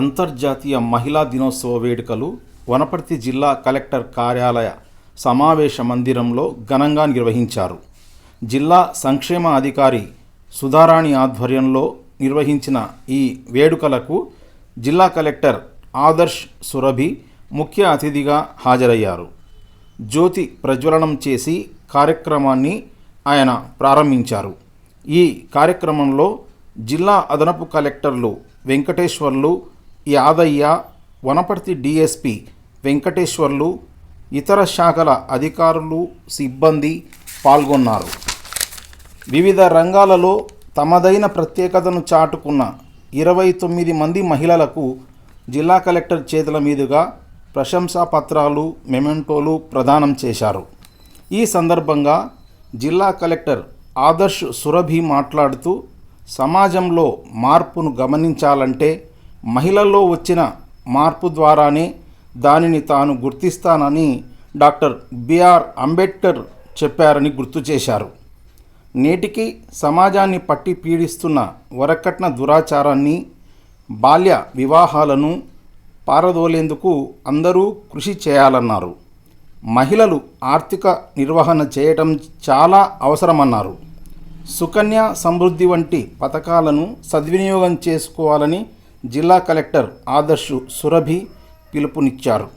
అంతర్జాతీయ మహిళా దినోత్సవ వేడుకలు వనపర్తి జిల్లా కలెక్టర్ కార్యాలయ సమావేశ మందిరంలో ఘనంగా నిర్వహించారు. జిల్లా సంక్షేమ అధికారి సుధారాణి ఆధ్వర్యంలో నిర్వహించిన ఈ వేడుకలకు జిల్లా కలెక్టర్ ఆదర్శ్ సురభి ముఖ్య అతిథిగా హాజరయ్యారు. జ్యోతి ప్రజ్వలనం చేసి కార్యక్రమాన్ని ఆయన ప్రారంభించారు. ఈ కార్యక్రమంలో జిల్లా అదనపు కలెక్టర్లు వెంకటేశ్వర్లు, యాదయ్య, వనపర్తి డిఎస్పి వెంకటేశ్వర్లు, ఇతర శాఖల అధికారులు, సిబ్బంది పాల్గొన్నారు. వివిధ రంగాలలో తమదైన ప్రత్యేకతను చాటుకున్న 29 మంది మహిళలకు జిల్లా కలెక్టర్ చేతుల మీదుగా ప్రశంసా పత్రాలు, మెమెంటోలు ప్రదానం చేశారు. ఈ సందర్భంగా జిల్లా కలెక్టర్ ఆదర్శ్ సురభి మాట్లాడుతూ, సమాజంలో మార్పును గమనించాలంటే మహిళల్లో వచ్చిన మార్పు ద్వారానే దానిని తాను గుర్తిస్తానని డాక్టర్ బిఆర్ అంబేద్కర్ చెప్పారని గుర్తు చేశారు. నేటికి సమాజాన్ని పట్టి పీడిస్తున్న వరకట్న దురాచారాన్ని, బాల్య వివాహాలను పారదోలేందుకు అందరూ కృషి చేయాలన్నారు. మహిళలు ఆర్థిక నిర్వహణ చేయటం చాలా అవసరమన్నారు. సుకన్య సమృద్ధి వంటి పథకాలను సద్వినియోగం చేసుకోవాలని జిల్లా కలెక్టర్ ఆదర్శ్ సురభి పిలుపునిచ్చారు.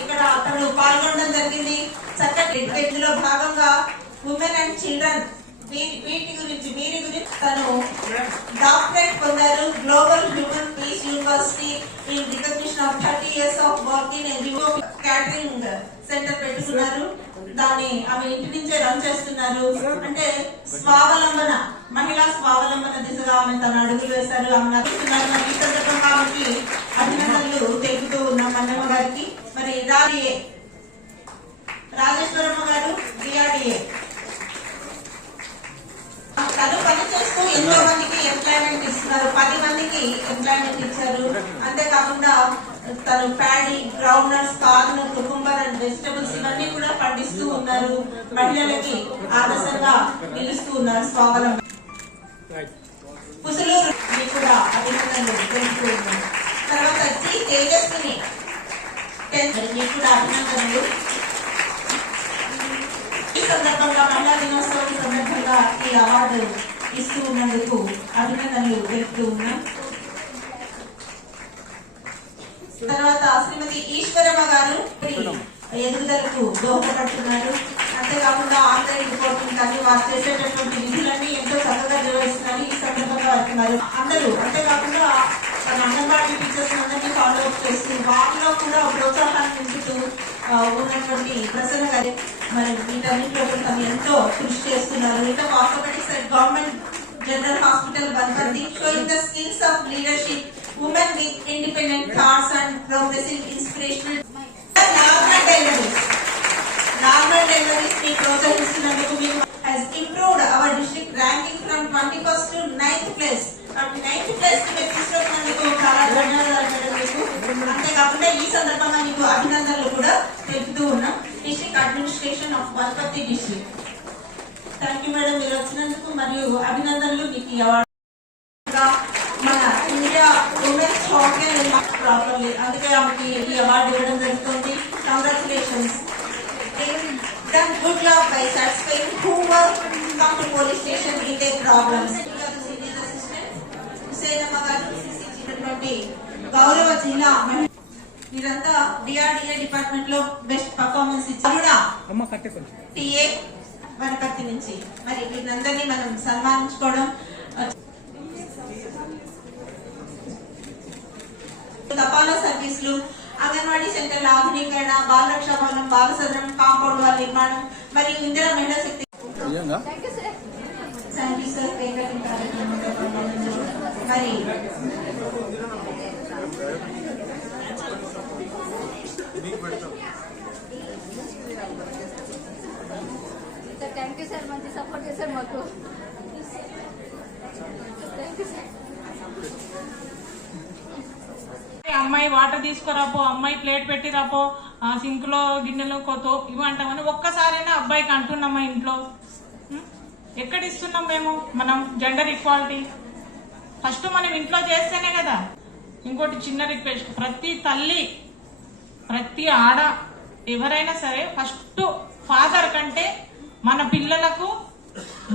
ఇక్కడ అతను పాల్గొనడం జరిగింది. చక్కటి ఇందులో భాగంగా ఉమెన్ అండ్ చిల్డ్రన్ వీరి గురించి తను డాక్టరేట్ పొందారు. Global human peace university in recognition of 30 years of work in catering centre పెట్టుకున్నారు. దాన్ని ఆమె ఇంటి నుంచే రన్ చేస్తున్నారు. అంటే స్వావలంబన, మహిళా స్వావలంబన దిశగా ఆమె తన అడుగులు వేశారు. ఆమె నడుస్తున్నారు. ఈ సందర్భంగా ఆమెకి అభినందనలు తెలుపుతూ ఉన్నాం అన్నమ్మ గారికి. మరి రాజేశ్వరమ్మ గారు డిఆర్డిఏ తను పనిచేస్తూ ఎంతో మందికి ఎంప్లాయ్మెంట్ ఇస్తున్నారు. 10 మందికి ఎంప్లాయ్మెంట్ ఇచ్చారు. అంతేకాకుండా తను paddy, groundnuts, corn, cucumber and vegetables ఇవన్నీ కూడా పండిస్తూ ఉన్నారు. మహిళలకి ఆదర్శంగా నిలుస్తూ ఉన్నారు. స్వావలంబన పుసులూరు కూడా అభినందనలు తెలుపుతూ ఉన్నారు. తర్వాత జి తేజస్విని కూడా అభినందనలు. ఈ సందర్భంగా మహిళా దినోత్సవం సందర్భంగా ఈ అవార్డు ఇస్తూ ఉన్నందుకు అభినందనలు తెలుపుతూ ఉన్నాం. తర్వాత శ్రీమతి ఈశ్వరమ్మ గారు ఎదుగుదలకు దోహదపడుతున్నారు. అంతేకాకుండా ఆన్లైన్ రిపోర్టింగ్ కానీ వారు చేసేటటువంటి విధులన్నీ ఎంతో చక్కగా నిర్వహిస్తున్నారు. ఈ సందర్భంగా వారికి మరి అందరూ, అంతేకాకుండా తన అంగన్వాడీ టీచర్స్ అందరినీ ఫాలో అప్ చేస్తూ వారిలో కూడా ప్రోత్సాహాన్ని నింపుతూ ఉన్నటువంటి ప్రసన్న గారి మరి వీటన్నింటిలో తను ఎంతో కృషి చేస్తున్నారు. ఇంకా orthopaedics at government general hospital Wanaparthy showing the skills of leadership, women with independent thoughts and progressive inspirational. Normal deliveries ని ప్రోత్సహిస్తున్నందుకు మేము has improved our district ranking from 21st to 9th place. 9th place కి తీసుకున్నందుకు చాలా ధన్యవాదాలు madam మీకు. అంతేకాకుండా ఈ సందర్భంగా మీకు అభినందనలు కూడా తెలుపుతూ ఉన్నాం. District administration of Wanaparthy district. Thank you madam, మీరు వచ్చినందుకు మరియు అభినందనలు. మీకు ఈ అవార్డు మన ఇండియా ఉమెన్స్ ఛాంపియన్ ప్రాబ్లం, అందుకే ఆమెకి ఈ అవార్డు ఇవ్వడం జరుగుతుంది. Congratulations. Done good job by satisfying whoever come to police station with their problems. Senior assistant Husenamma గారు ఇచ్చినటువంటి గౌరవ జిల్లా మీరంతా డిఆర్డిఏ డిపార్ట్మెంట్ లో బెస్ట్ పర్ఫార్మెన్స్ ఇచ్చారు. టీఏ వనపర్తి నుంచి మరి వీరందరినీ మనం సన్మానించుకోవడం. తపాలా సర్వీసులు, అంగన్వాడీ సెంటర్ల ఆధునీకరణ, బాల రక్షా భవనం, బాల సదనం, కాంపౌండ్ వాల్ నిర్మాణం మరియు Indira Mahila Shakti. Thank you sir. మరి థ్యాంక్ యూ సార్, మంచి సపోర్ట్ చేశారు మాకు. Thank you sir. అమ్మాయి వాటర్ తీసుకురాపో, అమ్మాయి ప్లేట్ పెట్టి రాపో, ఆ సింక్ లో గిన్నెలో కోతో ఇవ్వంటామని ఒక్కసారైనా అబ్బాయికి అంటున్నామా ఇంట్లో? ఎక్కడ ఇస్తున్నాం మేము మనం జెండర్ ఈక్వాలిటీ? ఫస్ట్ మనం ఇంట్లో చేస్తేనే కదా. ఇంకోటి చిన్న రిక్వెస్ట్, ప్రతి తల్లి ప్రతి ఆడ ఎవరైనా సరే ఫస్ట్ ఫాదర్ కంటే మన పిల్లలకు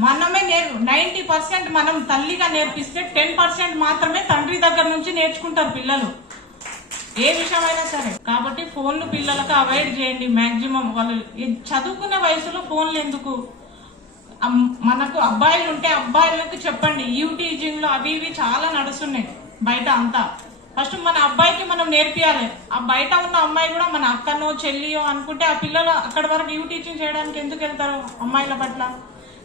మనమే 90% మనం తల్లిగా నేర్పిస్తే 10% మాత్రమే తండ్రి దగ్గర నుంచి నేర్చుకుంటారు పిల్లలు ఏ విషయమైనా సరే. కాబట్టి ఫోన్లు పిల్లలకు అవాయిడ్ చేయండి మాక్సిమం. వాళ్ళు చదువుకునే వయసులో ఫోన్లు ఎందుకు? మనకు అబ్బాయిలు ఉంటే అబ్బాయిలకు చెప్పండి. టీజింగ్ లో అవి ఇవి చాలా నడుస్తున్నాయి బయట అంతా. ఫస్ట్ మన అబ్బాయికి మనం నేర్పియాలి. ఆ బయట ఉన్న అమ్మాయి కూడా మన అక్కనో చెల్లియో అనుకుంటే ఆ పిల్లలు అక్కడి వరకు టీచింగ్ చేయడానికి ఎందుకు వెళ్తారు అమ్మాయిల పట్ల?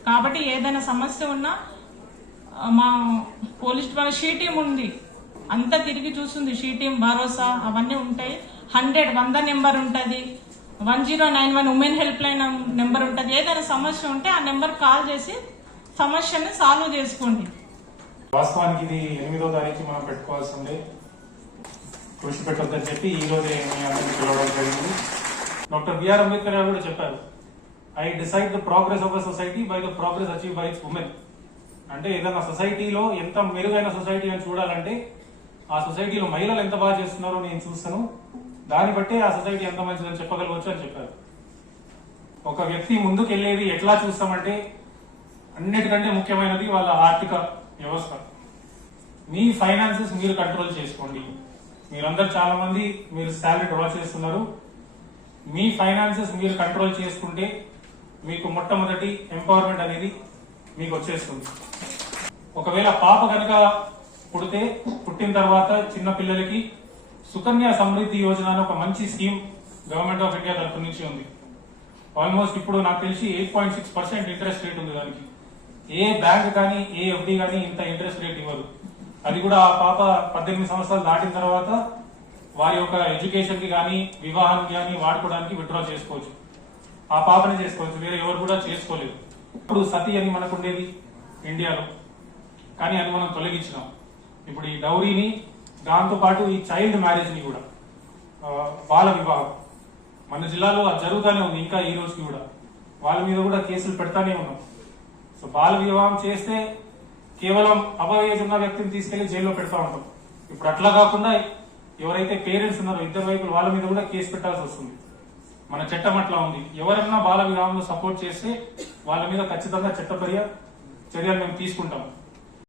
కాబట్టి ఏదైనా సమస్య ఉన్నా మా పోలీస్ వాళ్ళ షీ టీం ఉంది, అంతా తిరిగి చూస్తుంది. షీ టీం, భరోసా అవన్నీ ఉంటాయి. 100 నెంబర్ ఉంటుంది, 1091 ఉమెన్ హెల్ప్ లైన్ నెంబర్ ఉంటుంది. ఏదైనా సమస్య ఉంటే ఆ నెంబర్ కాల్ చేసి సమస్యని సాల్వ్ చేసుకోండి. వాస్తవానికి ఇది 8వ తారీఖు మనం పెట్టుకోవాల్సి ఉండే, కృషి పెట్టొద్దని చెప్పి ఈ రోజే మీ అందరినీ పిలవడం జరిగింది. డాక్టర్ బిఆర్ అంబేద్కర్ గారు కూడా చెప్పారు, I decide the progress of the society by the progress achieve by it's women. అంటే ఏదైనా సొసైటీలో ఎంత మెరుగైన సొసైటీ అని చూడాలంటే ఆ సొసైటీలో మహిళలు ఎంత బాగా చేస్తున్నారో నేను చూస్తాను, దాన్ని బట్టి ఆ సొసైటీ ఎంత మంచిదని చెప్పగలవచ్చు అని చెప్పారు. ఒక వ్యక్తి ముందుకు వెళ్ళేది ఎట్లా చూస్తామంటే అన్నిటికంటే ముఖ్యమైనది వాళ్ళ ఆర్థిక వ్యవస్థ. మీ ఫైనాన్సెస్ మీరు కంట్రోల్ చేసుకోండి. మీరందరూ చాలా మంది మీరు శాలరీ డ్రా చేస్తున్నారు. మీ ఫైనాన్సెస్ మీరు కంట్రోల్ చేసుకుంటే మీకు మొట్టమొదటి ఎంపవర్మెంట్ అనేది మీకు వచ్చేస్తుంది. ఒకవేళ పాప కనుక పుట్టిన తర్వాత చిన్న పిల్లలకి సుకన్య సమృద్ధి యోజన అని ఒక మంచి స్కీమ్ గవర్నమెంట్ ఆఫ్ ఇండియా తరఫు నుంచి ఉంది. ఆల్మోస్ట్ ఇప్పుడు నాకు తెలిసి 8.6% ఇంట్రెస్ట్ రేట్ ఉంది దానికి. ఏ బ్యాంక్ కానీ ఏ ఎఫ్డి కానీ ఇంత ఇంట్రెస్ట్ రేట్ ఇవ్వదు. అది కూడా ఆ పాప 18 సంవత్సరాలు దాటిన తర్వాత వారి యొక్క ఎడ్యుకేషన్ కి కానీ వివాహానికి కానీ వాడుకోవడానికి విత్డ్రా చేసుకోవచ్చు. ఆ పాపని చేసుకోవచ్చు, వేరే ఎవరు కూడా చేసుకోలేదు. ఇప్పుడు సతీ అని మనకు ఉండేది ఇండియాలో, కానీ అది మనం తొలగించినాం. ఇప్పుడు ఈ డౌరీని, దాంతో పాటు ఈ చైల్డ్ మ్యారేజ్ ని కూడా, బాల వివాహం మన జిల్లాలో అది జరుగుతూనే ఉంది. ఇంకా ఈ రోజుకి కూడా వాళ్ళ మీద కూడా కేసులు పెడతానే ఉన్నాం. సో బాల వివాహం చేస్తే కేవలం అబయేజ్ ఉన్న వ్యక్తిని తీసుకెళ్లి జైల్లో పెడతా ఉంటాం. ఇప్పుడు అట్లా కాకుండా ఎవరైతే పేరెంట్స్ ఉన్నారో ఇద్దరు వైపులు వాళ్ళ మీద కూడా కేసు పెట్టాల్సి వస్తుంది. మన చట్టం అట్లా ఉంది. ఎవరన్నా బాల వివాహంలో సపోర్ట్ చేస్తే వాళ్ళ మీద ఖచ్చితంగా చట్టపర్య చర్యలు మేము తీసుకుంటాం.